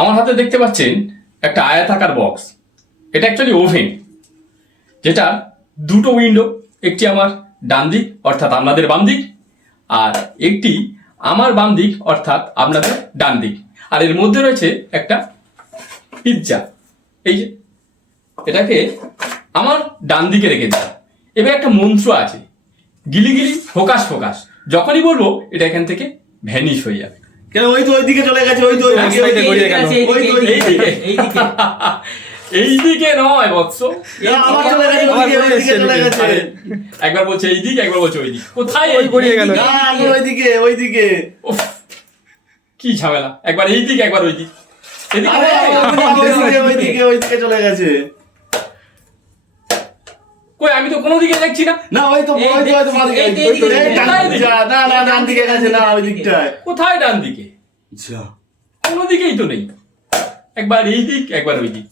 আমার হাতে দেখতে পাচ্ছেন একটা আয়তাকার বক্স। এটা অ্যাকচুয়ালি ওভেন, যেটা দুটো উইন্ডো, একটি আমার ডান দিক অর্থাৎ আপনাদের বাম দিক, আর একটি আমার বাম দিক অর্থাৎ আপনাদের ডান দিক। আর এর মধ্যে রয়েছে একটা পিৎজা। এই যে এটাকে আমার ডান দিকে রেখে দিলাম। এবার একটা মন্ত্র আছে, গিলি গিলি ফোকাস ফোকাস, যখনই বলবো এটা এখান থেকে ভ্যানিশ হয়ে যাবে। কেন ওই তো ওইদিকে চলে গেছে, ওই তো এইদিকে নয় বৎস, আমার চলে গেছে, ওইদিকে চলে গেছে। একবার বলছে এই দিক, একবার বলছে ওই দিক। কোথায় ওইদিকে ওইদিকে উফ, কি ঝামেলা! একবার এই দিক একবার ওই দিক। এদিকে ওইদিকে চলে গেছে। কই, আমি তো কোনো দিকে দেখছি না। না ওই তো ডান দিকে গেছে, না ওই দিকটায়। কোথায় ডান দিকে? কোনো দিকেই তো নেই। একবার এই দিক একবার ওই দিক।